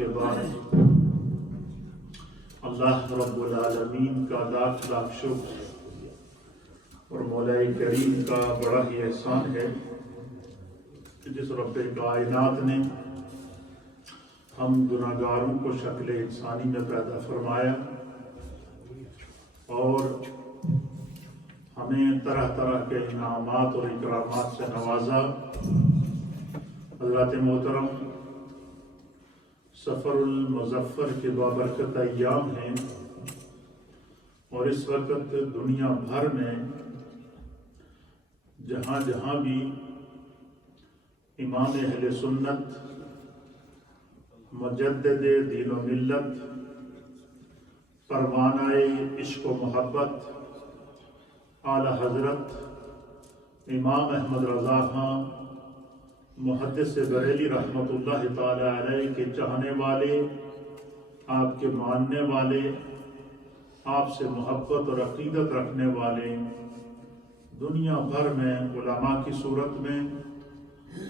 کے بعد اللہ رب العالمین کا لاکھ لاکھ شکر اور مولا کریم کا بڑا ہی احسان ہے کہ جس رب کائنات نے ہم گناہگاروں کو شکل انسانی میں پیدا فرمایا اور ہمیں طرح طرح کے انعامات اور اکرامات سے نوازا۔ حضرات محترم، سفر المظفر کے بابرکت ایام ہیں اور اس وقت دنیا بھر میں جہاں جہاں بھی امام اہل سنت مجدد دین و ملت پروانہ عشق و محبت اعلی حضرت امام احمد رضا خان محدث بریلی رحمۃ اللہ تعالی علیہ کے چاہنے والے، آپ کے ماننے والے، آپ سے محبت اور عقیدت رکھنے والے دنیا بھر میں علماء کی صورت میں،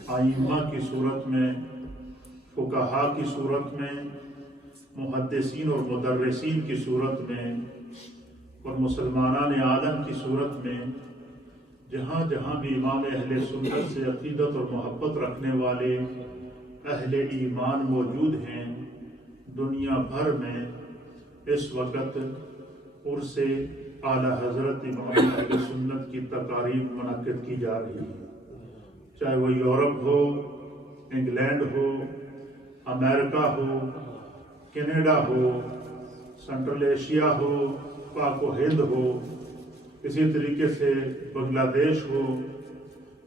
ائمہ کی صورت میں، فقہاء کی صورت میں، محدثین اور مدرسین کی صورت میں اور مسلمانان عالم کی صورت میں جہاں جہاں بھی امام اہل سنت سے عقیدت اور محبت رکھنے والے اہل ایمان موجود ہیں، دنیا بھر میں اس وقت عرس اعلی حضرت امام اہل سنت کی تقاریب منعقد کی جا رہی ہے، چاہے وہ یورپ ہو، انگلینڈ ہو، امریکہ ہو، کینیڈا ہو، سنٹرل ایشیا ہو، پاک و ہند ہو، اسی طریقے سے بنگلہ دیش ہو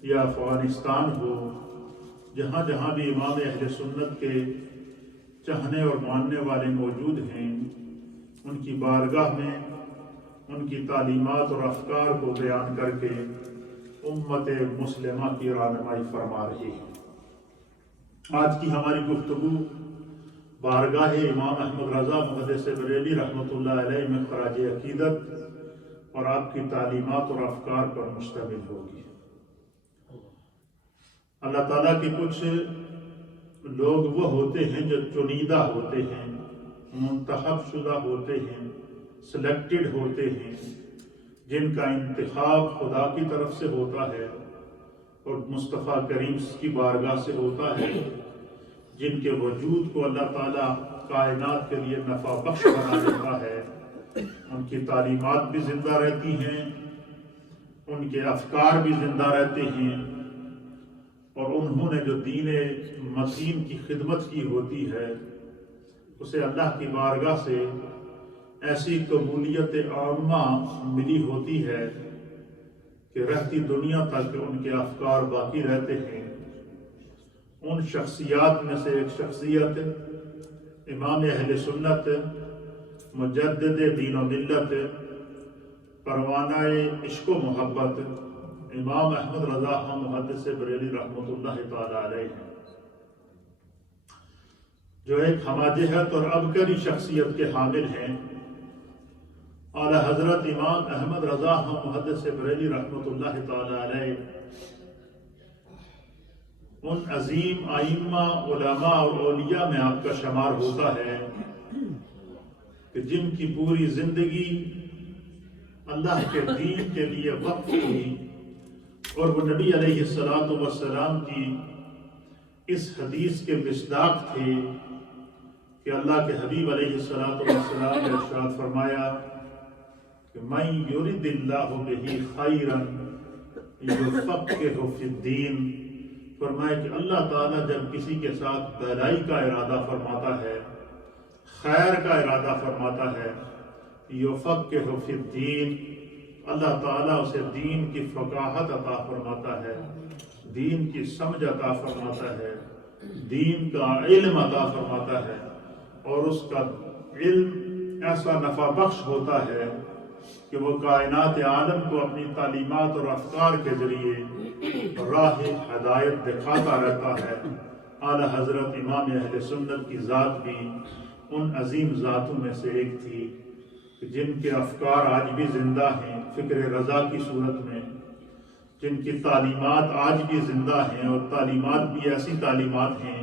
یا افغانستان ہو، جہاں جہاں بھی امام اہل سنت کے چاہنے اور ماننے والے موجود ہیں، ان کی بارگاہ میں ان کی تعلیمات اور افکار کو بیان کر کے امت مسلمہ کی رہنمائی فرما رہی ہے۔ آج کی ہماری گفتگو بارگاہ امام احمد رضا محدث بریلی رحمۃ اللہ علیہ میں خراج عقیدت اور آپ کی تعلیمات اور افکار پر مشتمل ہوگی۔ اللہ تعالیٰ کے کچھ لوگ وہ ہوتے ہیں جو چنیدہ ہوتے ہیں، منتخب شدہ ہوتے ہیں، سلیکٹڈ ہوتے ہیں، جن کا انتخاب خدا کی طرف سے ہوتا ہے اور مصطفیٰ کریم کی بارگاہ سے ہوتا ہے، جن کے وجود کو اللہ تعالیٰ کائنات کے لیے نفع بخش بنا دیتا ہے، ان کی تعلیمات بھی زندہ رہتی ہیں، ان کے افکار بھی زندہ رہتے ہیں، اور انہوں نے جو دین متین کی خدمت کی ہوتی ہے اسے اللہ کی بارگاہ سے ایسی قبولیت عامہ ملی ہوتی ہے کہ رہتی دنیا تک ان کے افکار باقی رہتے ہیں۔ ان شخصیات میں سے ایک شخصیت امام اہل سنت مجدد دین و ملت پروانہ عشق و محبت امام احمد رضا خان محدث بریلی رحمۃ اللہ تعالی علیہ ہیں، جو ایک ہمہ اور ابکری شخصیت کے حامل ہیں۔ اعلی حضرت امام احمد رضا خان محدث بریلی رحمۃ اللہ تعالی علیہ ان عظیم ائمہ، علماء اور اولیاء میں آپ کا شمار ہوتا ہے کہ جن کی پوری زندگی اللہ کے دین کے لیے وقف ہوئی، اور وہ نبی علیہ السلام کی اس حدیث کے مصداق تھے کہ اللہ کے حبیب علیہ السلام نے ارشاد فرمایا کہ من یرد اللہ بہ خیرا یفقہہ فی الدین، فرمایا کہ اللہ تعالیٰ جب کسی کے ساتھ بھلائی کا ارادہ فرماتا ہے، خیر کا ارادہ فرماتا ہے، یفقہہ فی الدین، اللہ تعالیٰ اسے دین کی فقاہت عطا فرماتا ہے، دین کی سمجھ عطا فرماتا ہے، دین کا علم عطا فرماتا ہے، اور اس کا علم ایسا نفع بخش ہوتا ہے کہ وہ کائنات عالم کو اپنی تعلیمات اور افکار کے ذریعے راہ ہدایت دکھاتا رہتا ہے۔ اعلی حضرت امام اہل سنت کی ذات بھی ان عظیم ذاتوں میں سے ایک تھی جن کے افکار آج بھی زندہ ہیں فکر رضا کی صورت میں، جن کی تعلیمات آج بھی زندہ ہیں، اور تعلیمات بھی ایسی تعلیمات ہیں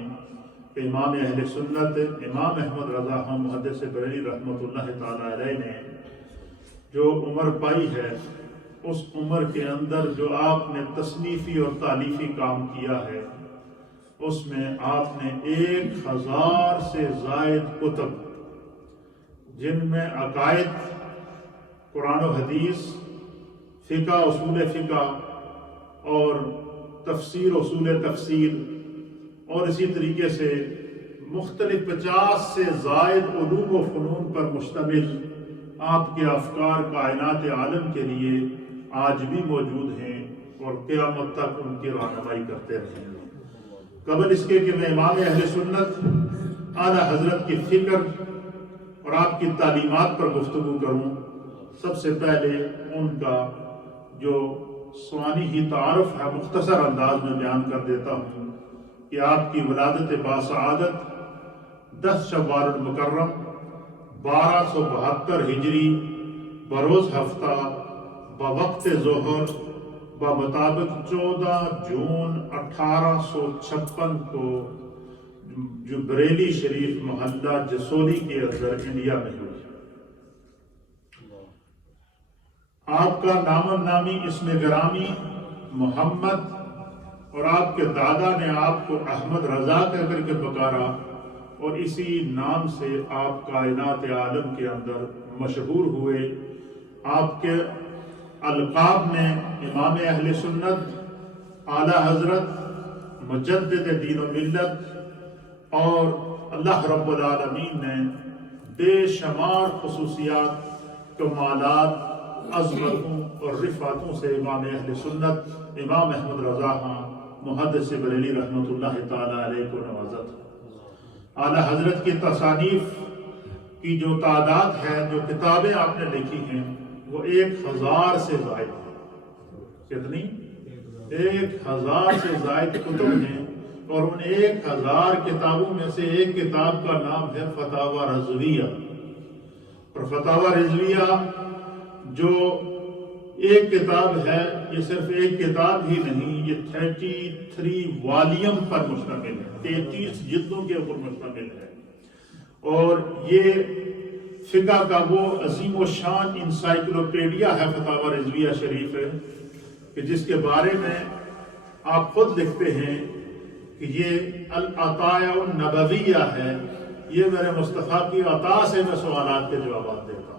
امام اہل سنت امام احمد رضا خان محدث بریلوی رحمۃ اللہ تعالی علیہ نے جو عمر پائی ہے، اس عمر کے اندر جو آپ نے تصنیفی اور تالیفی کام کیا ہے، اس میں آپ نے 1000 سے زائد کتب، جن میں عقائد، قرآن و حدیث، فقہ، اصول فقہ اور تفسیر، اصول تفسیر، اور اسی طریقے سے مختلف 50 سے زائد علوم و فنون پر مشتمل آپ کے افکار کائنات عالم کے لیے آج بھی موجود ہیں اور قیامت تک ان کی رہنمائی کرتے رہیں گے۔ قبل اس کے کہ میں امام اہل سنت اعلیٰ حضرت کی فکر اور آپ کی تعلیمات پر گفتگو کروں، سب سے پہلے ان کا جو ثوانی ہی تعارف ہے مختصر انداز میں بیان کر دیتا ہوں کہ آپ کی ولادت باسعادت 10 شوال المکرم 1272 ہجری بروز ہفتہ بوقت ظہر بمطابق 14 جون 1856 کو جو بریلی شریف محلہ جسولی کے اندر انڈیا میں ہوئی۔ آپ کا نام نامی اسم گرامی محمد، اور آپ کے دادا نے آپ کو احمد رضا کہہ کر کے پکارا، اور اسی نام سے آپ کائنات عالم کے اندر مشہور ہوئے۔ آپ کے القاب میں امام اہل سنت، اعلیٰ حضرت، مجدد دین و ملت، اور اللہ رب العالمین نے بے شمار خصوصیات، کمالات، عظمتوں اور رفعتوں سے امام اہل سنت امام احمد رضا خان محدث بریلوی رحمۃ اللہ تعالی علیہ کو نوازا تھا۔ اعلیٰ حضرت کی تصانیف کی جو تعداد ہے، جو کتابیں آپ نے لکھی ہیں، وہ 1000 سے زائد ہیں۔ کتنی؟ 1000 سے زائد کتب ہیں، اور ان 1000 کتابوں میں سے ایک کتاب کا نام ہے فتاوی رضویہ۔ اور فتاوی رضویہ جو ایک کتاب ہے، یہ صرف ایک کتاب ہی نہیں، یہ 33 والیوم پر مشتمل ہے، 33 جلدوں کے اوپر مشتمل ہے، اور یہ فقہ کا وہ عظیم و شان انسائکلوپیڈیا ہے فتاوی رضویہ شریف ہے، کہ جس کے بارے میں آپ خود لکھتے ہیں کہ یہ العطایا النبویہ ہے، یہ میرے مصطفیٰ کی عطا سے میں سوالات کے جوابات دیتا ہوں۔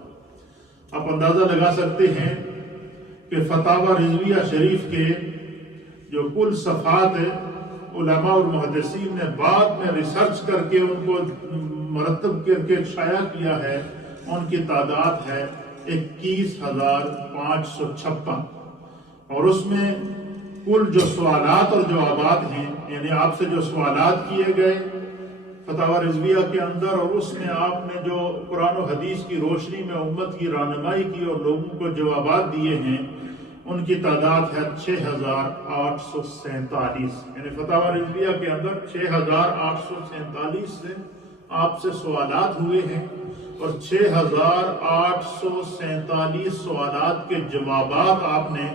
آپ اندازہ لگا سکتے ہیں کہ فتاوی رضویہ شریف کے جو کل صفحات علماء اور محدثین نے بعد میں ریسرچ کر کے ان کو مرتب کر کے شائع کیا ہے، ان کی تعداد ہے 21556، اور اس میں کل جو سوالات اور جوابات ہیں، یعنی آپ سے جو سوالات کیے گئے فتاوی رضویہ کے اندر، اور اس میں آپ نے جو قرآن و حدیث کی روشنی میں امت کی رہنمائی کی اور لوگوں کو جوابات دیے ہیں، ان کی تعداد ہے 6847۔ یعنی فتاوی رضویہ کے اندر 6847 سے آپ سے سوالات ہوئے ہیں، اور 6847 سوالات کے جوابات آپ نے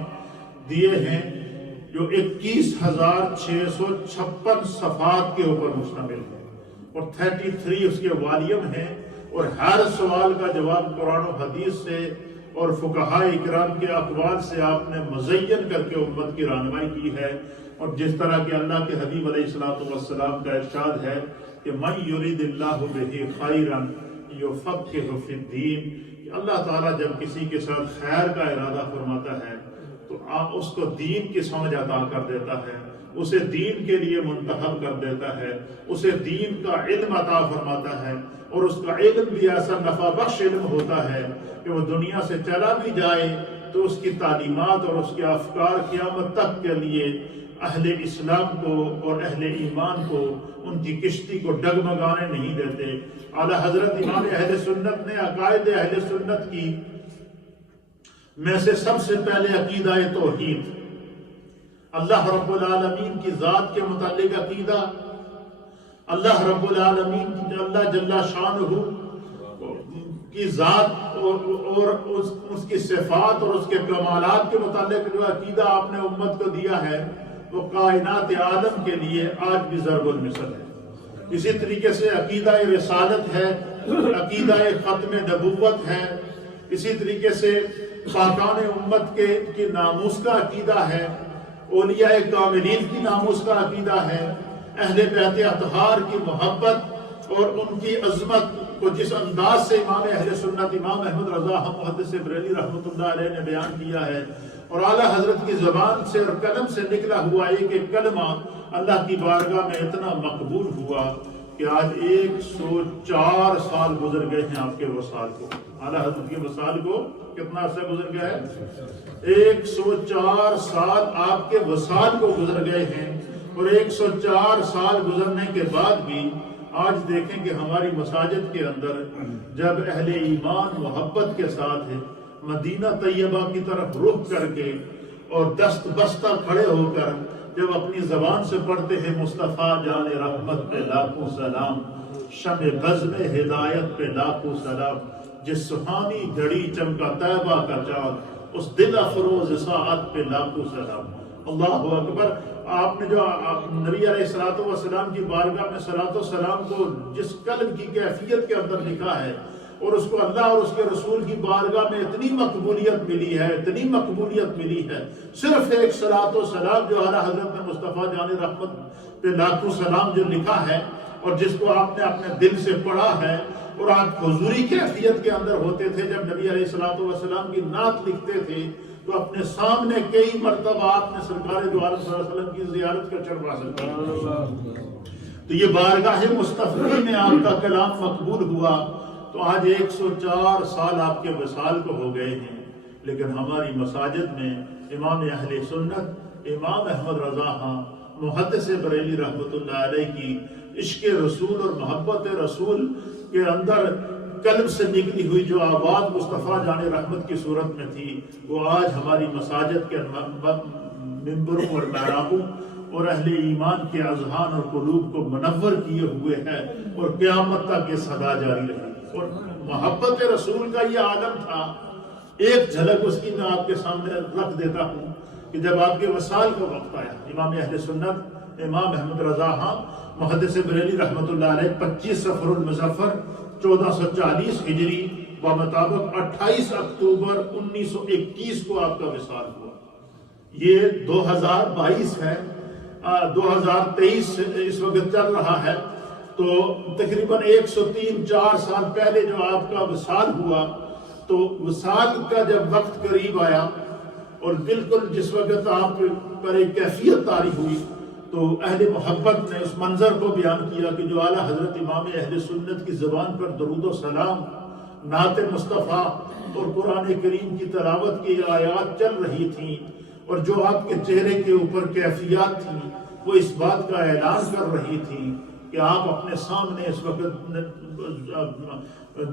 دیے ہیں، جو 21656 صفحات کے اوپر مشتمل ہے، اور 33 اس کے والیوم ہیں، اور ہر سوال کا جواب قرآن و حدیث سے اور فقہاء اکرام کے اقوال سے آپ نے مزین کر کے امت کی رہنمائی کی ہے۔ اور جس طرح کہ اللہ کے حبیب علیہ السلام کا ارشاد ہے کہ من یرید اللہ بہ خیرا یفقہہ فی الدین، کہ اللہ تعالیٰ جب کسی کے ساتھ خیر کا ارادہ فرماتا ہے تو اس کو دین کی سمجھ عطا کر دیتا ہے، اسے دین کے لیے منتخب کر دیتا ہے، اسے دین کا علم عطا فرماتا ہے، اور اس کا علم بھی ایسا نفع بخش علم ہوتا ہے کہ وہ دنیا سے چلا بھی جائے تو اس کی تعلیمات اور اس کے افکار قیامت تک کے لیے اہل اسلام کو اور اہل ایمان کو ان کی کشتی کو ڈگمگانے نہیں دیتے۔ اعلیٰ حضرت امام اہل سنت نے عقائد اہل سنت کی میں سے سب سے پہلے عقیدہ توحید، اللہ رب العالمین کی ذات کے متعلق عقیدہ، اللہ رب العالمین اللہ جل شانہ کی ذات اور اس کی صفات اور اس کے کمالات کے متعلق جو عقیدہ آپ نے امت کو دیا ہے، وہ کائنات عالم کے لیے آج بھی ضرب المثل ہے۔ اسی طریقے سے عقیدہ رسالت ہے، عقیدہ ختم نبوت ہے، اسی طریقے سے پاکان امت کی ناموس کا عقیدہ ہے، اولیاء کاملین کی ناموس کا عقیدہ ہے، اہل بیت اطہار کی محبت اور ان کی عظمت کو جس انداز سے امام اہل سنت امام احمد رضا محدث بریلوی رحمۃ اللہ علیہ نے بیان کیا ہے، اور اعلیٰ حضرت کی زبان سے اور قلم سے نکلا ہوا ایک ایک کلمہ اللہ کی بارگاہ میں اتنا مقبول ہوا کہ آج 104 سال گزر گئے ہیں آپ کے وصال کو۔ اعلیٰ حضرت کے وصال کو کتنا عرصہ گزر گیا ہے؟ 104 سال آپ کے وصال کو گزر گئے ہیں، اور 104 سال گزرنے کے بعد بھی آج دیکھیں کہ ہماری مساجد کے اندر جب اہل ایمان محبت کے ساتھ ہے مدینہ طیبہ کی طرف رخ کر کے اور دست بستہ کھڑے ہو کر جب اپنی زبان سے پڑھتے ہیں مصطفیٰ جان رحمت پہ لاکھوں سلام، شمع بزم ہدایت پہ لاکھوں سلام، جس سہانی گھڑی چمکا طیبہ کا چاند، اس دل افروز ساعت پہ لاکھوں سلام۔ اللہ اکبر۔ آپ نے جو نبی علیہ الصلوۃ والسلام کی بارگاہ میں صلاۃ و سلام کو جس قلب کی کیفیت کے اندر لکھا ہے، اور اس کو اللہ اور اس کے رسول کی بارگاہ میں اتنی مقبولیت ملی ہے، اتنی مقبولیت ملی ہے، صرف ایک صلاۃ و سلام جو اعلیٰ حضرت نے مصطفیٰ جان رحمت پہ لاکھوں سلام جو لکھا ہے، اور جس کو آپ نے اپنے دل سے پڑھا ہے، اور آپ حضوری کیفیت کے اندر ہوتے تھے جب نبی علیہ الصلوۃ والسلام کی نعت لکھتے تھے تو اپنے سامنے کئی مرتبہ آپ نے سرکار دو عالم صلی اللہ علیہ وسلم کی زیارت کا چڑھ حاصل کیا۔ تو یہ بارگاہ مصطفی میں آپ کا کلام مقبول ہوا، تو آج 104 سال آپ کے وصال کو ہو گئے ہیں، لیکن ہماری مساجد میں امام اہل سنت امام احمد رضا محدث بریلوی رحمۃ اللہ علیہ کی عشق رسول اور محبت رسول کے اندر قلب سے نکلی ہوئی جو آواز مصطفیٰ جان رحمت کی صورت میں تھی، وہ آج ہماری مساجد کے ممبروں اور محرابوں اور اہل ایمان کے اذہان اور قلوب کو منور کیے ہوئے ہے، اور قیامت تک یہ صدا جاری رہے گی۔ اور محبت رسول کا یہ عالم تھا، ایک جھلک اس کی میں آپ کے سامنے رکھ دیتا ہوں کہ جب آپ کے وصال کا وقت آیا، امام اہل سنت امام احمد رضا محدث بریلوی رحمۃ اللہ علیہ 25 صفر المظفر 1440 ہجری بمطابق 28 اکتوبر 1921 کو آپ کا وصال ہوا۔ یہ 2022 ہے، 2023 اس وقت چل رہا ہے، تو تقریباً 103-4 سال پہلے جو آپ کا وصال ہوا، تو وصال کا جب وقت قریب آیا اور بالکل جس وقت آپ پر ایک کیفیت طاری ہوئی، تو اہل محبت نے اس منظر کو بیان کیا کہ جو اعلیٰ حضرت امام اہل سنت کی زبان پر درود و سلام، نعت مصطفیٰ اور قرآن کریم کی تلاوت کی آیات چل رہی تھیں، اور جو آپ کے چہرے کے اوپر کیفیات تھیں، وہ اس بات کا اعلان کر رہی تھیں کہ آپ اپنے سامنے اس وقت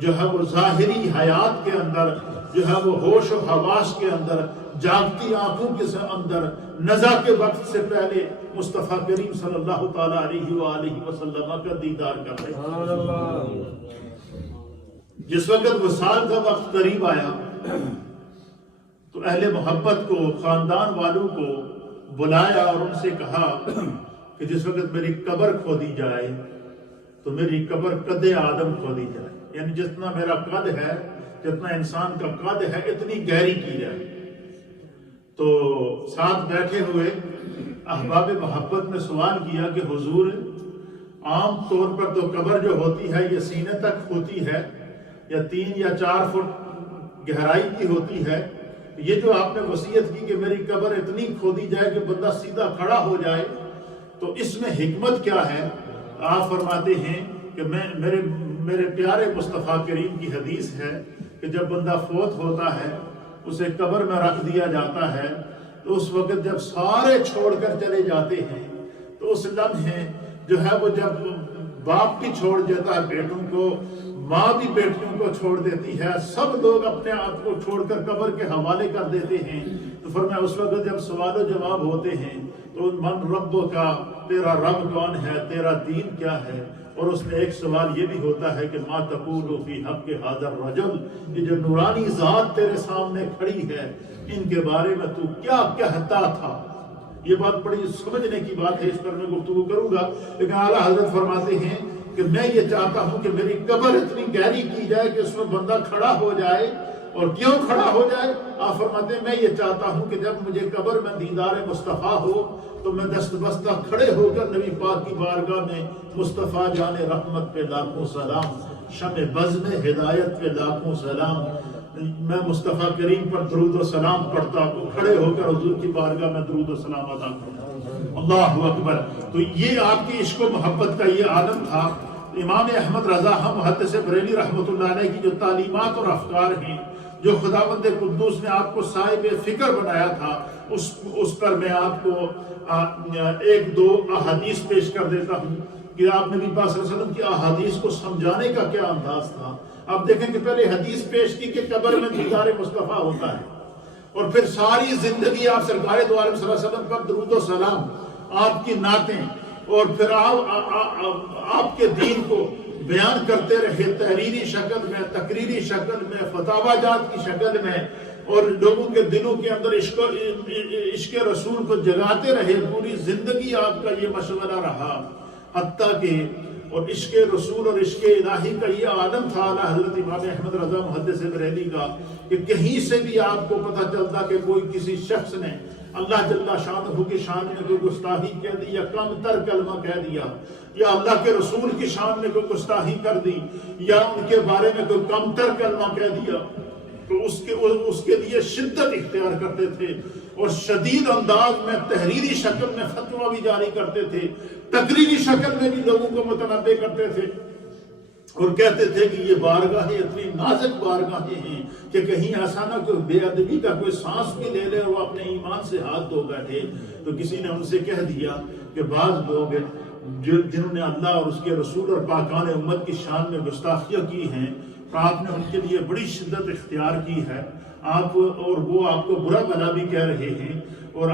جو ہے وہ ظاہری حیات کے اندر، جو ہے وہ ہوش و حواس کے اندر، جاگتی آنکھوں کے اندر نزا کے وقت سے پہلے مصطفیٰ کریم صلی اللہ تعالیٰ علیہ وآلہ وسلم کا دیدار کر رہے ہیں۔ جس وقت وصال کا وقت قریب آیا تو اہل محبت کو، خاندان والوں کو بلایا اور ان سے کہا کہ جس وقت میری قبر کھودی جائے تو میری قبر قد آدم کھودی جائے، یعنی جتنا میرا قد ہے، جتنا انسان کا قد ہے، اتنی گہری کی جائے۔ تو ساتھ بیٹھے ہوئے احباب محبت نے سوال کیا کہ حضور، عام طور پر تو قبر جو ہوتی ہے یہ سینے تک ہوتی ہے، یا 3 یا 4 فٹ گہرائی کی ہوتی ہے، یہ جو آپ نے وصیت کی کہ میری قبر اتنی کھودی جائے کہ بندہ سیدھا کھڑا ہو جائے، تو اس میں حکمت کیا ہے؟ آپ فرماتے ہیں کہ میرے پیارے مصطفیٰ کریم کی حدیث ہے کہ جب بندہ فوت ہوتا ہے، اسے قبر میں رکھ دیا جاتا ہے، تو اس وقت جب سارے چھوڑ کر چلے جاتے ہیں، تو اس لمحے جو ہے وہ جب باپ بھی چھوڑ دیتا ہے بیٹوں کو، ماں بھی بیٹیوں کو چھوڑ دیتی ہے، سب لوگ اپنے آپ کو چھوڑ کر قبر کے حوالے کر دیتے ہیں، تو فرمایا اس وقت جب سوال و جواب ہوتے ہیں تو من رب کا، تیرا رب کون ہے، تیرا دین کیا ہے، اور اس میں ایک سوال یہ بھی ہوتا ہے کہ ما تقول فی حق ھذا الرجل، یہ جو نورانی ذات تیرے سامنے کھڑی ہے، ان کے بارے میں تو کیا کہتا تھا؟ یہ بات بڑی سمجھنے کی بات ہے، اس پر میں گفتگو کروں گا، لیکن اعلیٰ حضرت فرماتے ہیں کہ میں یہ چاہتا ہوں کہ میری قبر اتنی گہری کی جائے کہ اس میں بندہ کھڑا ہو جائے. اور کیوں کھڑا ہو جائے؟ آپ فرماتے ہیں میں یہ چاہتا ہوں کہ جب مجھے قبر میں دیدار مصطفیٰ ہو تو میں دست بستہ کھڑے ہو کر نبی پاک کی بارگاہ میں مصطفیٰ جان رحمت پہ لاکھوں سلام، شمع بز میں ہدایت پہ لاکھوں سلام، میں مصطفیٰ کریم پر درود و سلام پڑھتا تو کھڑے ہو کر حضور کی بارگاہ میں درود و سلام ادا کرتا. اللہ اکبر. تو یہ آپ کی عشق و محبت کا یہ عالم تھا. امام احمد رضا محدث بریلی رحمۃ اللہ علیہ کی جو تعلیمات اور افکار ہیں، جو خداوند قدوس نے آپ کو صاحب فکر بنایا تھا، اس پر میں آپ کو ایک دو احادیث پیش کر دیتا ہوں کہ آپ نبی پاک صلی اللہ علیہ وسلم کی احادیث کو سمجھانے کا کیا انداز تھا. آپ دیکھیں کہ پہلے حدیث پیش کی کہ قبر میں دیدار مصطفیٰ ہوتا ہے، اور پھر ساری زندگی آپ سرکار دو عالم صلی اللہ علیہ وسلم پر درود و سلام، آپ کی نعتیں، اور پھر آپ کے دین کو بیان کرتے رہے تحریری شکل میں، تقریری شکل میں، فتاوی جات کی شکل میں، اور لوگوں کے دلوں کے اندر عشق رسول کو جگاتے رہے. پوری زندگی آپ کا یہ مشورہ رہا، حتیٰ کہ اور عشق رسول اور عشق الہی کا یہ عالم تھا اعلیٰ حضرت امام احمد رضا محدث بریلی کا کہ کہیں سے بھی آپ کو پتہ چلتا کہ کوئی کسی شخص نے اللہ جل شانہ کی شان میں کوئی گستاخی کہہ دی، یا کم تر کلمہ کہہ دیا، یا اللہ کے رسول کی شان میں کوئی گستاخی کر دی، یا ان کے بارے میں کوئی کم تر کلمہ کہہ دیا، تو اس کے لیے شدت اختیار کرتے تھے، اور شدید انداز میں تحریری شکل میں فتویٰ بھی جاری کرتے تھے، تقریری شکل میں بھی لوگوں کو متنبع کرتے تھے، اور کہتے تھے کہ یہ بارگاہیں اتنی نازک بارگاہیں ہیں کہ کہیں ایسا نہ کوئی بے ادبی کا کوئی سانس بھی لے لے اور وہ اپنے ایمان سے ہاتھ دھو بیٹھے. تو کسی نے ان سے کہہ دیا کہ بعض لوگ جنہوں نے اللہ اور اس کے رسول اور پاکان امت کی شان میں گستاخیاں کی ہیں، آپ نے ان کے لیے بڑی شدت اختیار کی ہے، اور وہ آپ کو برا بھلا بھی کہہ رہے ہیں، اور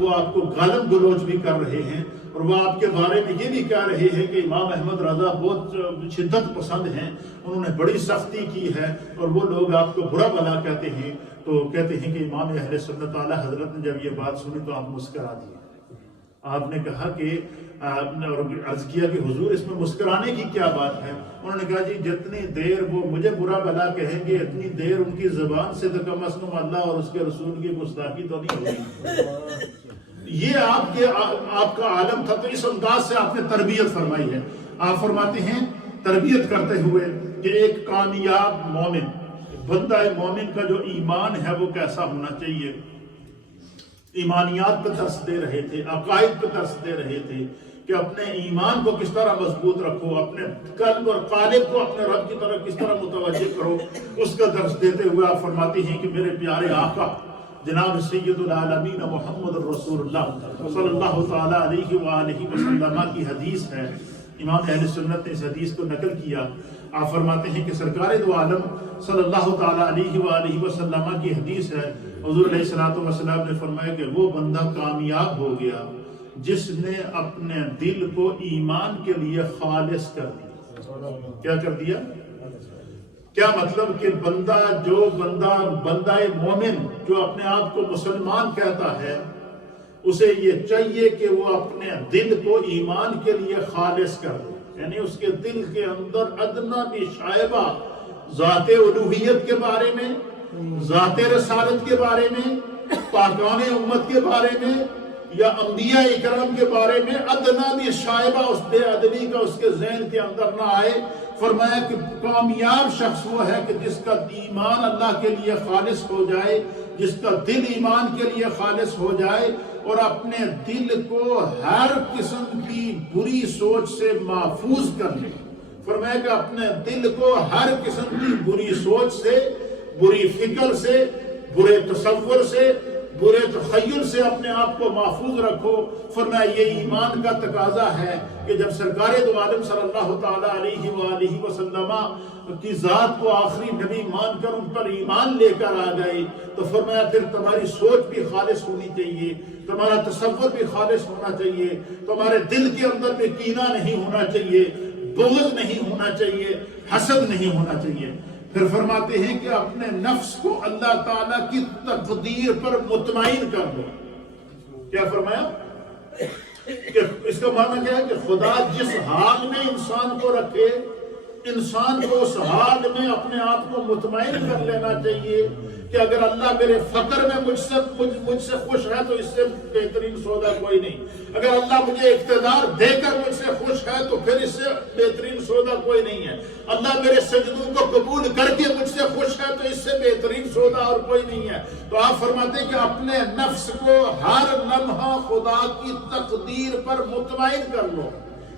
وہ آپ کو گالم گلوچ بھی کر رہے ہیں، اور وہ آپ کے بارے میں یہ بھی کہہ رہے ہیں کہ امام احمد رضا بہت شدت پسند ہیں، انہوں نے بڑی سختی کی ہے، اور وہ لوگ آپ کو برا بھلا کہتے ہیں. تو کہتے ہیں کہ امام اہل سنت اعلیٰ حضرت نے جب یہ بات سنی تو آپ مسکرا دیے. آپ نے کہا کہ اور عرض کیا کہ حضور اس میں مسکرانے کی کیا بات ہے؟ انہوں نے کہا جی جتنی دیر وہ مجھے برا بھلا کہیں گے اتنی دیر ان کی زبان سے تو کم از کم اللہ اور اس کے رسول کی گستاخی تو نہیں ہوگی. یہ آپ کا عالم تھا. تو اس انداز سے آپ نے تربیت فرمائی ہے. آپ فرماتے ہیں تربیت کرتے ہوئے کہ ایک کامیاب مومن، بندہ مومن کا جو ایمان ہے وہ کیسا ہونا چاہیے. ایمانیات پہ درس دے رہے تھے، عقائد پہ درس دے رہے تھے کہ اپنے ایمان کو کس طرح مضبوط رکھو، اپنے قلب اور قالب کو اپنے رب کی طرف کس طرح متوجہ کرو. اس کا درس دیتے ہوئے آپ فرماتے ہیں کہ میرے پیارے آقا جناب سید العالمین محمد رسول اللہ صلی اللہ تعالیٰ علیہ وآلہ وسلم کی حدیث ہے. امام اہل سنت نے اس حدیث کو نقل کیا. آپ فرماتے ہیں کہ سرکار دو عالم صلی اللہ تعالیٰ علیہ وآلہ وسلم کی حدیث ہے. حضور علیہ الصلوۃ والسلام نے فرمایا کہ وہ بندہ کامیاب ہو گیا جس نے اپنے دل کو ایمان کے لیے خالص کر دیا. کیا کر دیا؟ کیا مطلب کہ بندہ مومن جو اپنے آپ کو مسلمان کہتا ہے، اسے یہ چاہیے کہ وہ اپنے دل کو ایمان کے لیے خالص کر دے. یعنی اس کے دل کے اندر ادنا بھی شائبہ ذات الوہیت کے بارے میں، ذات رسالت کے بارے میں، پاکان امت کے بارے میں، یا انبیاء اکرام کے بارے میں ادنا بھی شائبہ اس بے ادبی کا اس کے ذہن کے اندر نہ آئے. فرمایا کہ کامیاب شخص وہ ہے کہ جس کا ایمان اللہ کے لیے خالص ہو جائے، جس کا دل ایمان کے لیے خالص ہو جائے، اور اپنے دل کو ہر قسم کی بری سوچ سے محفوظ کر لے. فرمایا کہ اپنے دل کو ہر قسم کی بری سوچ سے، بری فکر سے، برے تصور سے، برے تخیل سے اپنے آپ کو محفوظ رکھو. فرمایا یہ ایمان کا تقاضا ہے کہ جب سرکار دو عالم صلی اللہ تعالیٰ علیہ وآلہ وسلم کی ذات کو آخری نبی مان کر ان پر ایمان لے کر آ گئے تو فرمایا پھر تمہاری سوچ بھی خالص ہونی چاہیے، تمہارا تصور بھی خالص ہونا چاہیے، تمہارے دل کے اندر بھی کینہ نہیں ہونا چاہیے، بغض نہیں ہونا چاہیے، حسد نہیں ہونا چاہیے. پھر فرماتے ہیں کہ اپنے نفس کو اللہ تعالیٰ کی تقدیر پر مطمئن کر دو. کیا فرمایا کہ اس کا معنی کیا ہے کہ خدا جس حال میں انسان کو رکھے، انسان کو اس حال میں اپنے آپ کو مطمئن کر لینا چاہیے کہ اگر اللہ میرے فقر میں مجھ سے خوش ہے تو اس سے بہترین سودا کوئی نہیں، اگر اللہ مجھے اقتدار دے کر مجھ سے خوش ہے تو پھر اس سے بہترین سودا کوئی نہیں ہے، اللہ میرے سجدوں کو قبول کر کے مجھ سے خوش ہے تو اس سے بہترین سودا اور کوئی نہیں ہے۔ تو آپ فرماتے ہیں کہ اپنے نفس کو ہر لمحہ خدا کی تقدیر پر مطمئن کر لو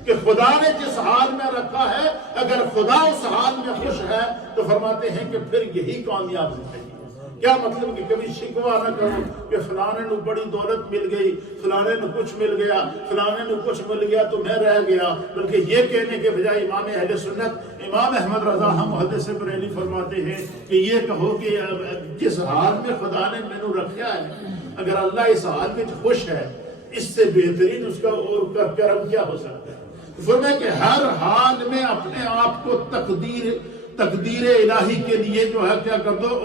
کہ خدا نے جس حال میں رکھا ہے، اگر خدا اس حال میں خوش ہے تو فرماتے ہیں کہ پھر یہی کامیاب زندگی ہے۔ کیا مطلب کہ کبھی شکوہ نہ کرو کہ فلانے نے بڑی دولت مل گئی، فلانے نے کچھ مل گیا، فلانے نے کچھ مل گیا تو میں رہ گیا، بلکہ یہ کہنے کے بجائے امام اہل سنت امام احمد رضا محدث بریلوی فرماتے ہیں کہ یہ کہو کہ جس حال میں خدا نے میں نے رکھا ہے، اگر اللہ اس حال میں خوش ہے، اس سے بہترین اس کا اور کرم کیا ہو سکتا ہے۔ فرمایا کہ ہر حال میں اپنے آپ کو تقدیر الہی کے لیے جو ہے کیا کر دو،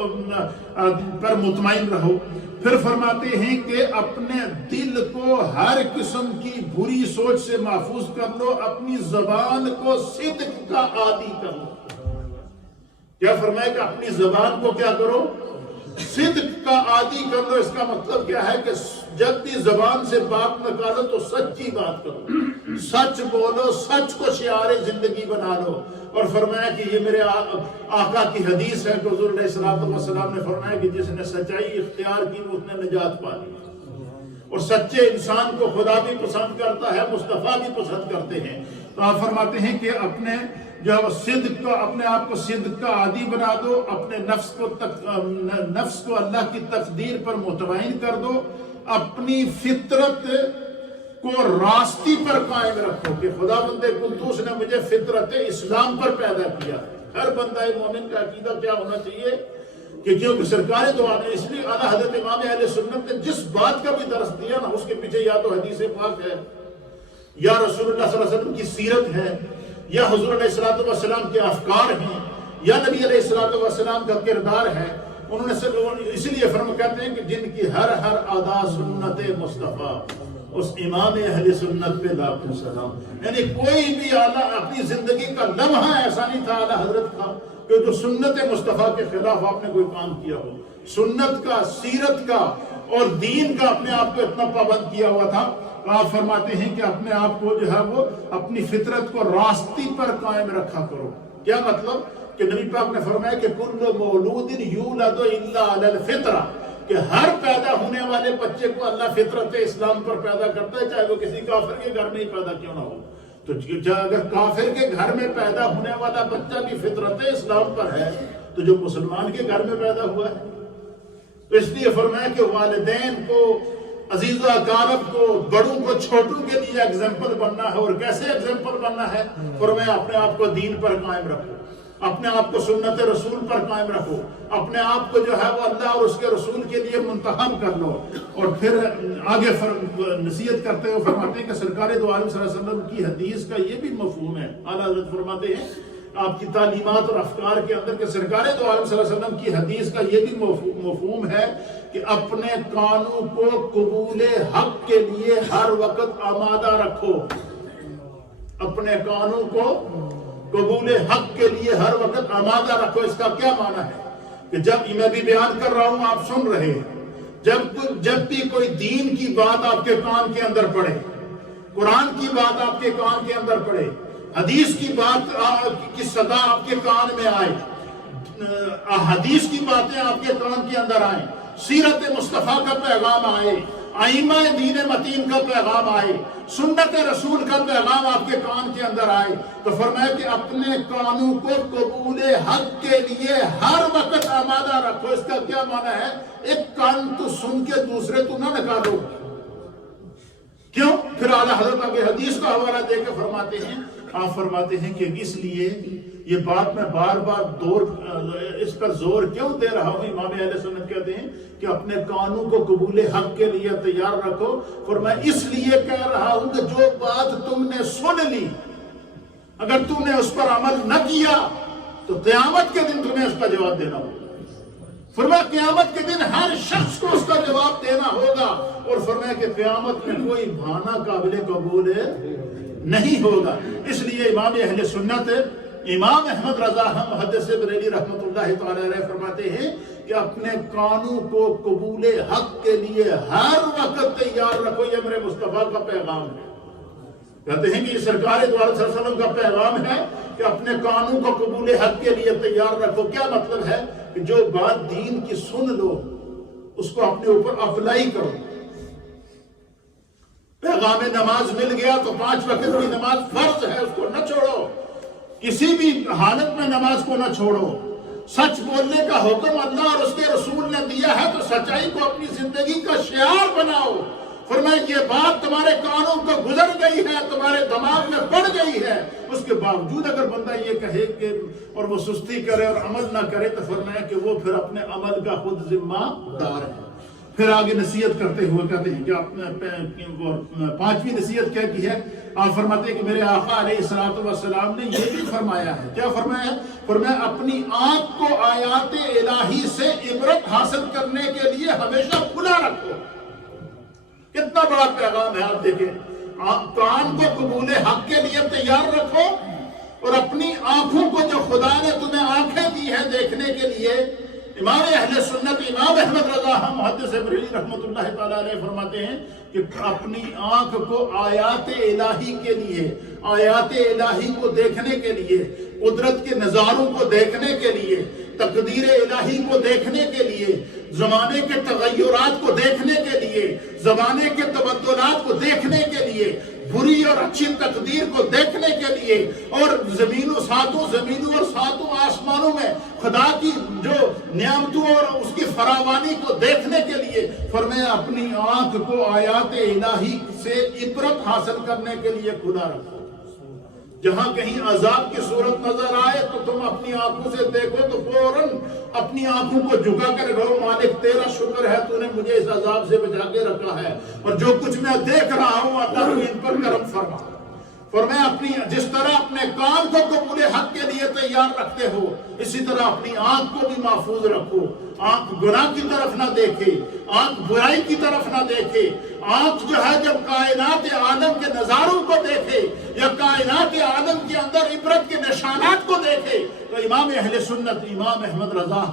پر مطمئن رہو۔ پھر فرماتے ہیں کہ اپنے دل کو ہر قسم کی بری سوچ سے محفوظ کر لو، اپنی زبان کو صدق کا عادی کر لو۔ کیا فرمایا کہ اپنی زبان کو کیا کرو، صدق کا عادی کر لو۔ اس کا مطلب کیا ہے کہ جب بھی زبان سے بات نکالو تو سچی بات کرو، سچ بولو، سچ کو شعار زندگی بنا لو۔ اور فرمایا کہ یہ میرے آقا کی حدیث ہے کہ حضور علیہ السلام نے فرمایا کہ جس نے سچائی اختیار کی اس نے نجات پا لی، اور سچے انسان کو خدا بھی پسند کرتا ہے، مصطفیٰ بھی پسند کرتے ہیں۔ تو آپ فرماتے ہیں کہ اپنے جو صدق کو، اپنے آپ کو صدق کا عادی بنا دو، اپنے نفس کو اللہ کی تقدیر پر مطمئن کر دو، اپنی فطرت کو راستی پر قائم رکھو کہ خدا بندے قدوس نے مجھے فطرت اسلام پر پیدا کیا۔ ہر بندہ مومن کا عقیدہ کیا ہونا چاہیے کہ کیونکہ سرکار دو نے، اس لیے اعلیٰ حضرت امام اہل سنت نے جس بات کا بھی درس دیا نا، اس کے پیچھے یا تو حدیث پاک ہے، یا رسول اللہ صلی اللہ علیہ وسلم کی سیرت ہے، یا حضور علیہ السلام کے افکار ہیں، یا نبی علیہ السلام کا کردار ہے۔ انہوں نے اسی لیے کہتے ہیں کہ جن کی ہر ادا سنت مصطفیٰ، اس امام اہل سنت پہ لاکھوں سلام۔ یعنی کوئی بھی اپنی زندگی کا لمحہ ایسا نہیں تھا اعلیٰ حضرت کا کہ جو سنت مصطفیٰ کے خلاف آپ نے کوئی کام کیا ہو۔ سنت کا، سیرت کا اور دین کا اپنے آپ کو اتنا پابند کیا ہوا تھا۔ آپ فرماتے ہیں کہ اپنے آپ کو جو ہے وہ اپنی فطرت کو راستی پر قائم رکھا کرو۔ کیا مطلب کہ نبی پاک نے فرمایا کہ کل مولود یولد الا علی الفطرہ، کہ ہر پیدا ہونے والے بچے کو اللہ فطرت اسلام پر پیدا کرتا ہے، چاہے وہ کسی کافر کے گھر میں ہی پیدا کیوں نہ ہو۔ تو اگر کافر کے گھر میں پیدا ہونے والا بچہ بھی فطرت اسلام پر ہے تو جو مسلمان کے گھر میں پیدا ہوا ہے، تو اس لیے فرمایا کہ والدین کو، عزیز و اقارب کو، بڑوں کو چھوٹوں کے لیے ایگزامپل بننا ہے۔ اور کیسے ایگزامپل بننا ہے؟ فرمایا اپنے آپ کو دین پر قائم رکھو، اپنے آپ کو سنت رسول پر قائم رکھو، اپنے آپ کو جو ہے وہ اللہ اور اس کے رسول کے لیے منتخب کر لو۔ اور پھر آگے نصیحت کرتے ہوئے فرماتے ہیں کہ سرکار دو عالم صلی اللہ علیہ وسلم کی حدیث کا یہ بھی مفہوم ہے۔ اعلیٰ حضرت فرماتے ہیں آپ کی تعلیمات اور افکار کے اندر کہ سرکار دو عالم صلی اللہ علیہ وسلم کی حدیث کا یہ بھی مفہوم ہے کہ اپنے کانوں کو قبول حق کے لیے ہر وقت آمادہ رکھو۔ اپنے کانوں کو قبول حق کے لیے ہر وقت آمادہ رکھو۔ اس کا کیا معنی ہے کہ جب میں بھی بیان کر رہا ہوں آپ سن رہے ہیں، جب بھی کوئی دین کی بات آپ کے کان کے اندر پڑے، قرآن کی بات آپ کے کان کے اندر پڑے، حدیث کی بات کی صدا آپ کے کان میں آئے، حدیث کی باتیں آپ کے کان کے اندر آئیں، سیرت مصطفیٰ کا پیغام آئے، ائمہ دین متین کا پیغام آئے، سنت رسول کا پیغام آپ کے کان کے اندر آئے، تو فرمایا کہ اپنے کانوں کو قبول حق کے لیے ہر وقت آمادہ رکھو۔ اس کا کیا معنی ہے؟ ایک کان تو سن کے دوسرے تو نہ نکالو۔ کیوں؟ پھر اعلیٰ حضرت آگے حدیث کا حوالہ دے کے فرماتے ہیں، آپ فرماتے ہیں کہ اس لیے یہ بات میں بار بار اس پر زور کیوں دے رہا ہوں؟ امام اہل سنت کہتے ہیں کہ اپنے کانوں کو قبول حق کے لیے تیار رکھو۔ فرمایا اس لیے کہہ رہا ہوں کہ جو بات تم نے سن لی، اگر تم نے اس پر عمل نہ کیا تو قیامت کے دن تمہیں اس کا جواب دینا ہوگا۔ فرمایا قیامت کے دن ہر شخص کو اس کا جواب دینا ہوگا، اور فرمایا کہ قیامت میں کوئی بہانہ قابل قبول نہیں ہوگا۔ اس لیے امام اہل سنت امام احمد رضا محدث بریلی رحمۃ اللہ تعالی علیہ فرماتے ہیں کہ اپنے کانوں کو قبول حق کے لیے ہر وقت تیار رکھو۔ یہ میرے مصطفیٰ کا پیغام ہے۔ کہتے ہیں کہ یہ سرکار دو عالم صلی اللہ علیہ وسلم کا پیغام ہے کہ اپنے کانوں کو قبول حق کے لیے تیار رکھو۔ کیا مطلب ہے؟ کہ جو بات دین کی سن لو اس کو اپنے اوپر اپلائی کرو۔ پیغام نماز مل گیا تو 5 وقت کی نماز فرض ہے، اس کو نہ چھوڑو، کسی بھی حالت میں نماز کو نہ چھوڑو۔ سچ بولنے کا حکم اللہ اور اس کے رسول نے دیا ہے تو سچائی کو اپنی زندگی کا شعار بناؤ۔ فرمایا یہ بات تمہارے کانوں کو گزر گئی ہے، تمہارے دماغ میں پڑ گئی ہے، اس کے باوجود اگر بندہ یہ کہے کہ اور وہ سستی کرے اور عمل نہ کرے تو فرمایا کہ وہ پھر اپنے عمل کا خود ذمہ دار ہے۔ پھر آگے نصیحت کرتے ہوئے کہتے ہیں کہ 5ویں نصیحت کیا کی ہے؟ آپ فرماتے ہیں کہ میرے آقا علیہ الصلوۃ والسلام نے یہ بھی فرمایا ہے۔ کیا فرمایا ہے؟ فرمایا اپنی آنکھ کو آیات الہی سے عبرت حاصل کرنے کے لیے ہمیشہ کھلا رکھو۔ کتنا بڑا پیغام ہے، آپ دیکھیں، کان کو قبول حق کے لیے تیار رکھو اور اپنی آنکھوں کو جو خدا نے تمہیں آنکھیں دی ہے دیکھنے کے لیے۔ امام اہل سنت امام احمد رضا محدث بریلی رحمۃ اللہ تعالی علیہ فرماتے ہیں کہ اپنی آنکھ کو آیات الہی کے لیے، آیات الہی کو دیکھنے کے لیے، قدرت کے نظاروں کو دیکھنے کے لیے، تقدیر الہی کو دیکھنے کے لیے، زمانے کے تغیرات کو دیکھنے کے لیے، زمانے کے تبدلات کو دیکھنے کے لیے، بری اور اچھی تقدیر کو دیکھنے کے لیے، اور زمینوں اور ساتوں آسمانوں میں خدا کی جو نعمتوں اور اس کی فراوانی کو دیکھنے کے لیے فرمایا اپنی آنکھ کو آیات الہی سے عبرت حاصل کرنے کے لیے کھلا رکھو۔ جہاں کہیں عذاب کی صورت نظر آئے تو تم اپنی آنکھوں سے دیکھو تو فوراً اپنی آنکھوں کو جھکا کر کہو مالک تیرا شکر ہے تو نے مجھے اس عذاب سے بچا کے رکھا ہے، اور جو کچھ میں دیکھ رہا ہوں اللہ تو ان پر کرم فرما۔ فرمایا اپنی جس طرح اپنے کان کو قبول حق کے لیے تیار رکھتے ہو اسی طرح اپنی آنکھ کو بھی محفوظ رکھو۔ آنکھ گناہ کی طرف نہ دیکھے، آنکھ برائی کی طرف نہ دیکھے۔ آنکھ جو ہے جب کائنات عالم کے نظاروں کو دیکھے یا کائنات عالم کے اندر عبرت کے نشانات کو دیکھے تو امام اہل سنت امام احمد رضا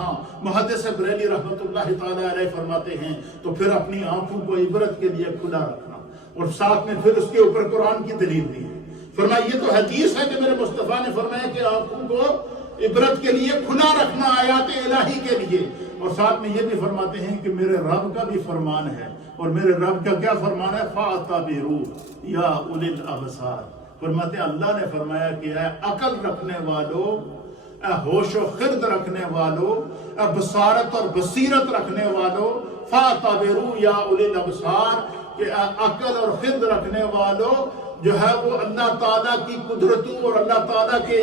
محدث بریلی رحمۃ اللہ تعالی علیہ فرماتے ہیں تو پھر اپنی آنکھوں کو عبرت کے لیے کھلا رکھنا، اور ساتھ میں پھر اس کے اوپر قرآن کی دلیل دی ہے۔ فرمایا یہ تو حدیث ہے کہ میرے مصطفیٰ نے فرمایا کہ آنکھوں کو عبرت کے لیے کھلا رکھنا آیات الہی کے لیے، اور ساتھ میں یہ بھی فرماتے ہیں کہ میرے رب کا بھی فرمان ہے، اور میرے رب کا کیا فرمان ہے؟ فَاعْتَبِرُوا یا اُولِي الْأَبْصَارِ۔ فرماتے ہیں اللہ نے فرمایا کہ اے عقل رکھنے والوں، اے ہوش و خرد رکھنے والوں، اے بصارت اور بصیرت رکھنے والوں، فَاعْتَبِرُوا یا اُولِي الْأَبْصَارِ، کہ عقل اور خرد رکھنے والوں جو ہے وہ اللہ تعالیٰ کی قدرتوں اور اللہ تعالیٰ کے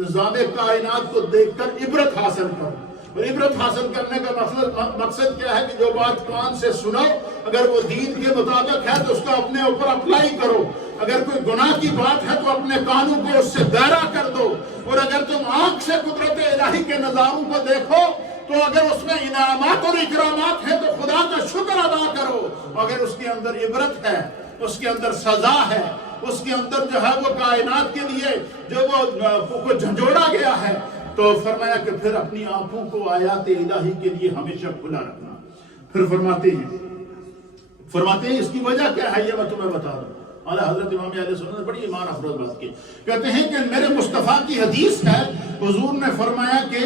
نظام کائنات کو دیکھ کر عبرت حاصل کرو۔ اور عبرت حاصل کرنے کا مقصد کیا ہے کہ جو بات کان سے سنو اگر وہ دین کے مطابق ہے تو اس کو اپنے اوپر اپلائی کرو، اگر کوئی گناہ کی بات ہے تو اپنے کانوں کو اس سے دائرہ کر دو، اور اگر تم آنکھ سے قدرت الہی کے نظاروں کو دیکھو تو اگر اس میں انعامات اور اکرامات ہیں تو خدا کا شکر ادا کرو، اگر اس کے اندر عبرت ہے، اس کے اندر سزا ہے، اس کے اندر جو ہے وہ کائنات کے لیے جو وہ جھنجھوڑا گیا ہے، تو فرمایا کہ پھر اپنی آنکھوں کو آیات الہی کے لیے ہمیشہ کھلا رکھنا۔ پھر فرماتے ہیں اس کی وجہ کیا ہے یہ میں تمہیں بتا دوں۔ اعلیٰ حضرت امام اہل سنت نے بڑی ایمان افروز بات کی، کہتے ہیں کہ میرے مصطفیٰ کی حدیث ہے، حضور نے فرمایا کہ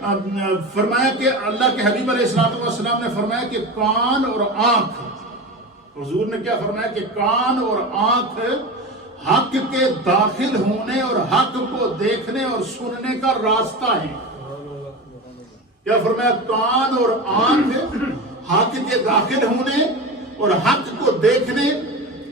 اللہ کے حبیب علیہ السلام نے فرمایا کہ کان اور آنکھ، حضور نے کیا فرمایا کہ کان اور آنکھ حق کے داخل ہونے اور حق کو دیکھنے اور سننے کا راستہ ہے۔ کیا فرمایا؟ کان اور آنکھ حق کے داخل ہونے اور حق کو دیکھنے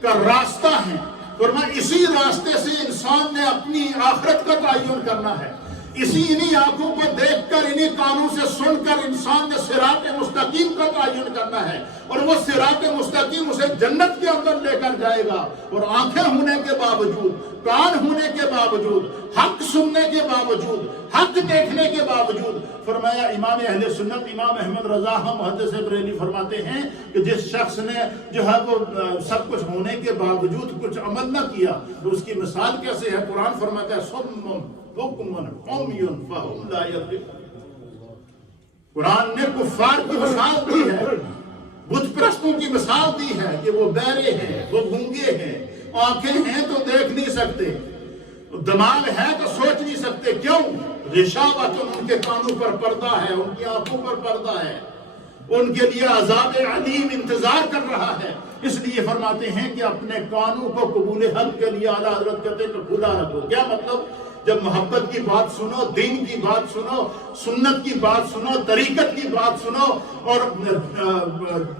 کا راستہ ہے۔ فرمایا اسی راستے سے انسان نے اپنی آخرت کا تعین کرنا ہے، انہی آنکھوں کو دیکھ کر انہی کانوں سے سن کر انسان نے صراط مستقیم کا تعین کرنا ہے، اور وہ صراط مستقیم اسے جنت کے اندر لے کر جائے گا۔ اور آنکھیں ہونے کے باوجود، کان ہونے کے باوجود، حق سننے کے باوجود، حق دیکھنے کے باوجود، فرمایا امام اہل سنت امام احمد رضا محدث بریلوی فرماتے ہیں کہ جس شخص نے جو ہے وہ سب کچھ ہونے کے باوجود کچھ عمل نہ کیا تو اس کی مثال کیسے ہے؟ قرآن فرماتا ہے صم بکم عمی فہم لا یرجعون۔ قرآن نے کفار کی مثال دی ہے، بت پرستوں کی مثال دی ہے کہ وہ بہرے ہیں، وہ گونگے ہیں، آنکھیں ہیں تو دیکھ نہیں سکتے، دماغ ہے تو سوچ نہیں سکتے۔ کیوں؟ غشاوۃ، ان کے کانوں پر پردہ ہے، ان کی آنکھوں پر پردہ ہے، ان کے لیے عذاب علیم انتظار کر رہا ہے۔ اس لیے فرماتے ہیں کہ اپنے کانوں کو قبول حق کے لیے اعلیٰ حضرت کہتے ہیں کہ کھلا رکھو۔ کیا مطلب؟ جب محبت کی بات سنو، دین کی بات سنو، سنت کی بات سنو، طریقت کی بات سنو، اور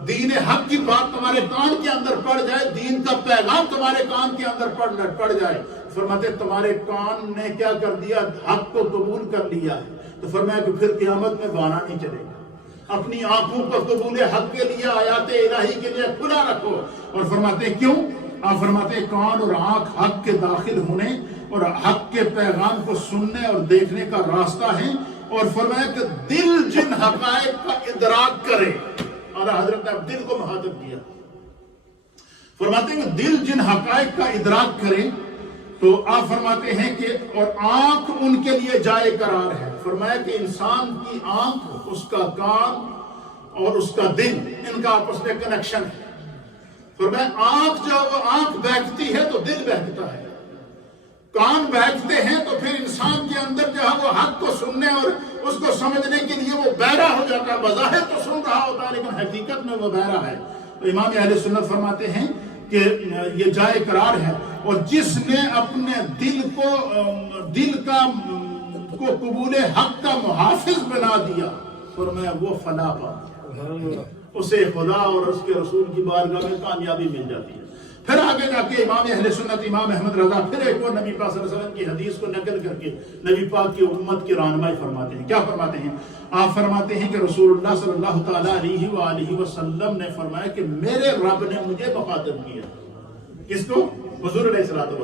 دین حق کی بات تمہارے کان کے اندر پڑ جائے، دین کا پیغام تمہارے کان کے اندر پڑ جائے، فرماتے تمہارے کان نے کیا کر دیا؟ حق کو قبول کر لیا ہے۔ تو فرمایا کہ پھر قیامت میں بانا نہیں چلے گا۔ اپنی آنکھوں کو قبول حق کے لیے، آیات الہی کے لیے کھلا رکھو۔ اور فرماتے ہیں کیوں؟ آپ فرماتے ہیں کان اور آنکھ حق کے داخل ہونے اور حق کے پیغام کو سننے اور دیکھنے کا راستہ ہے۔ اور فرمایا کہ دل جن حقائق کا ادراک کرے، اعلیٰ حضرت نے اب دل کو مخاطب کیا، فرماتے ہیں کہ دل جن حقائق کا ادراک کرے، تو آپ فرماتے ہیں کہ اور آنکھ ان کے لیے جائے قرار ہے۔ فرمایا کہ انسان کی آنکھ، اس کا کان اور اس کا دل، ان کا آپس میں کنیکشن ہے۔ فرمایا آنکھ جب آنکھ بہکتی ہے تو دل بہکتا ہے، کان بہکتے ہیں تو پھر انسان کے اندر جو ہے وہ حق کو سننے اور اس کو سمجھنے کے لیے وہ بہرا ہو جاتا ہے۔ بظاہر تو سن رہا ہوتا ہے لیکن حقیقت میں وہ بہرا ہے۔ تو امام اہل سنت فرماتے ہیں کہ یہ جائے قرار ہے، اور جس نے اپنے دل کو قبول حق کا محافظ بنا دیا، فرمایا وہ فلاح پا، اسے خدا اور اس کے رسول کی بارگاہ میں کامیابی مل جاتی ہے۔ پھر آگے جا کے امام اہل سنت امام احمد رضا پھر ایک اور نبی پاک صلی اللہ علیہ وسلم کی حدیث کو نقل کر کے نبی پاک کی امت کی رہنمائی فرماتے ہیں۔ کیا فرماتے ہیں؟ آپ فرماتے ہیں کہ رسول اللہ صلی اللہ تعالیٰ علیہ وآلہ وسلم نے فرمایا کہ میرے رب نے مجھے مخاطب کیا۔ کس کو؟ حضور علیہ السلام۔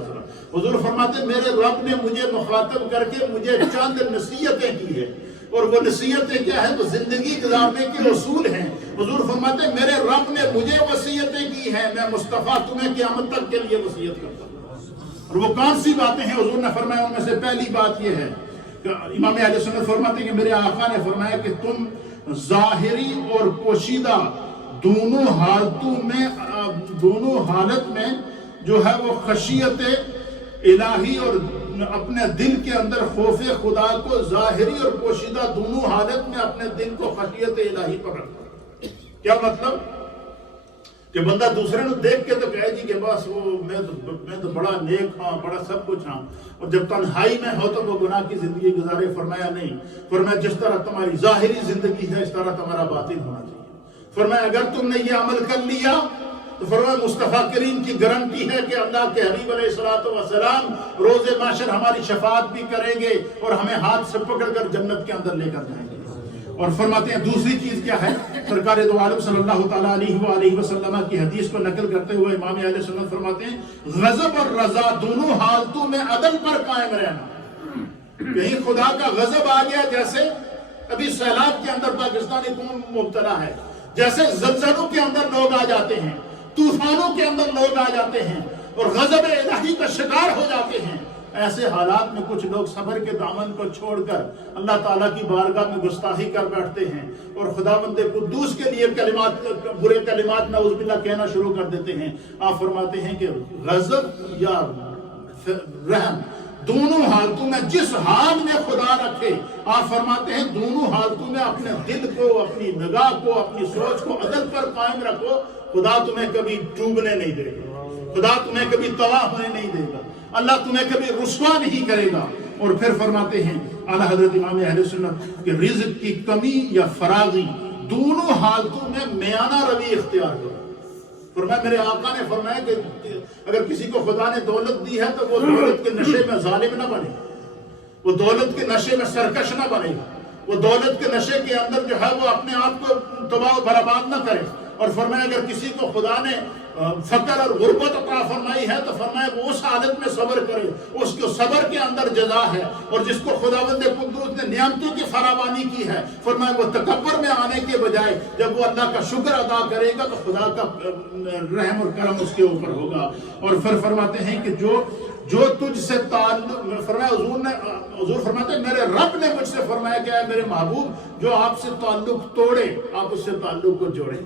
حضور فرماتے ہیں میرے رب نے مجھے مخاطب کر کے مجھے چند نصیحتیں کی ہیں، اور وہ نصیحتیں کیا ہیں؟ تو زندگی گزارنے کے اصول ہیں۔ حضور فرماتے ہیں میرے رب نے مجھے وصیتیں کی ہیں، میں مصطفیٰ تمہیں قیامت تک کے لیے وصیت کرتا ہوں۔ اور وہ کون سی باتیں ہیں؟ حضور نے فرمایا ان میں سے پہلی بات یہ ہے کہ امام اہل سنت فرماتے ہیں کہ میرے آقا نے فرمایا کہ تم ظاہری اور پوشیدہ دونوں حالت میں جو ہے وہ خشیت الہی اور اپنے دل کے اندر خوف خدا کو ظاہری اور پوشیدہ دونوں حالت میں اپنے دل کو خشیت الہی پر رکھتا۔ کیا مطلب؟ کہ بندہ دوسرے کو دیکھ کے تو کہے جی کہ بس وہ میں تو بڑا نیک ہاں، بڑا سب کچھ ہاں، اور جب تنہائی میں ہو تو وہ گناہ کی زندگی گزارے۔ فرمایا نہیں، فرمایا جس طرح تمہاری ظاہری زندگی ہے اس طرح تمہارا باطن ہونا چاہیے۔ فرمایا اگر تم نے یہ عمل کر لیا تو فرمایا مصطفیٰ کریم کی گارنٹی ہے کہ اللہ کے حبیب علیہ السلام روز محشر ہماری شفاعت بھی کریں گے اور ہمیں ہاتھ سے پکڑ کر جنت کے اندر لے کر جائیں گے۔ اور فرماتے ہیں دوسری چیز کیا ہے؟ سرکار دو عالم صلی اللہ تعالیٰ علیہ وآلہ وسلم کی حدیث کو نقل کرتے ہوئے امام اہل سنت فرماتے ہیں غضب اور رضا دونوں حالتوں میں عدل پر قائم رہنا۔ کہیں خدا کا غضب آ گیا، جیسے ابھی سیلاب کے اندر پاکستانی قوم مبتلا ہے، جیسے زلزلوں کے اندر لوگ آ جاتے ہیں، طوفانوں کے اندر لوگ آ جاتے ہیں اور غضب الہی کا شکار ہو جاتے ہیں، ایسے حالات میں کچھ لوگ صبر کے دامن کو چھوڑ کر اللہ تعالیٰ کی بارگاہ میں گستاخی کر بیٹھتے ہیں اور خداوند قدوس کے لیے برے کلمات نعوذ باللہ کہنا شروع کر دیتے ہیں۔ آپ فرماتے ہیں کہ غضب یا رحم دونوں حالتوں میں جس حال میں خدا رکھے، آپ فرماتے ہیں دونوں حالتوں میں اپنے دل کو، اپنی نگاہ کو، اپنی سوچ کو عدل پر قائم رکھو، خدا تمہیں کبھی ڈوبنے نہیں دے گا، خدا تمہیں کبھی تباہ ہونے نہیں دے گا، اللہ تمہیں کبھی رسوا نہیں کرے گا۔ اور پھر فرماتے ہیں اعلیٰ حضرت امام اہل سنت کہ رزق کی کمی یا فراغی دونوں حالتوں میں میانہ روی اختیار کرو۔ فرمایا میرے آقا نے فرمایا کہ اگر کسی کو خدا نے دولت دی ہے تو وہ دولت کے نشے میں ظالم نہ بنے، وہ دولت کے نشے میں سرکش نہ بنے، وہ دولت کے نشے کے اندر جو ہے وہ اپنے آپ کو تباہ و برباد نہ کرے۔ اور فرمایا اگر کسی کو خدا نے فقر اور غربت عطا فرمائی ہے تو فرمایا وہ اس حالت میں صبر کرے، اس کو صبر کے اندر جزا ہے۔ اور جس کو خداوند قدوس نے نعمتوں کی فراوانی کی ہے، فرمایا وہ تکبر میں آنے کے بجائے جب وہ اللہ کا شکر ادا کرے گا تو خدا کا رحم اور کرم اس کے اوپر ہوگا۔ اور پھر فرماتے ہیں کہ جو تجھ سے تعلق، فرمایا حضور فرماتے ہیں میرے رب نے مجھ سے فرمایا کہ اے میرے محبوب جو آپ سے تعلق توڑے آپ اس سے تعلق کو جوڑیں۔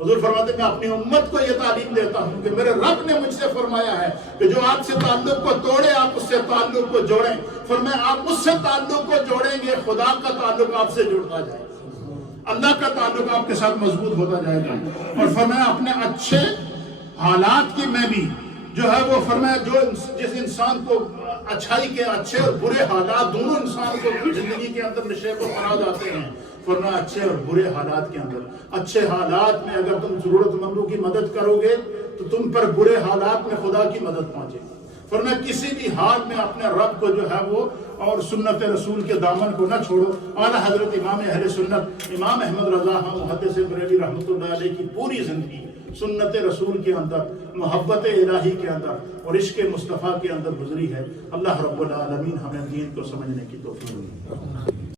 حضور فرماتے ہیں میں اپنی امت کو یہ تعلیم دیتا ہوں کہ میرے رب نے مجھ سے فرمایا ہے کہ جو آپ سے تعلق کو توڑے آپ اس سے تعلق کو جوڑیں۔ فرمایا آپ اس سے تعلق کو جوڑیں گے خدا کا تعلق آپ سے جڑتا جائے گا، اللہ کا تعلق آپ کے ساتھ مضبوط ہوتا جائے گا۔ اور فرمایا اپنے اچھے حالات کی میں بھی جو ہے وہ فرمایا جس انسان کو اچھائی کے اچھے اور برے حالات دونوں انسان کو زندگی کے اندر نشیب و فراز آتے ہیں۔ فرمایا اچھے اور برے حالات کے اندر، اچھے حالات میں اگر تم ضرورت مندوں کی مدد کرو گے تو تم پر برے حالات میں خدا کی مدد پہنچے گی۔ فرمایا کسی بھی حال میں اپنے رب کو جو ہے وہ اور سنت رسول کے دامن کو نہ چھوڑو۔ اعلیٰ حضرت امام اہل سنت امام احمد رضا محدث بریلوی رحمۃ اللہ علیہ کی پوری زندگی سنت رسول کے اندر، محبت الہی کے اندر اور عشق مصطفیٰ کے اندر گزری ہے۔ اللہ رب العالمین ہمیں دین کو سمجھنے کی توفیق دے۔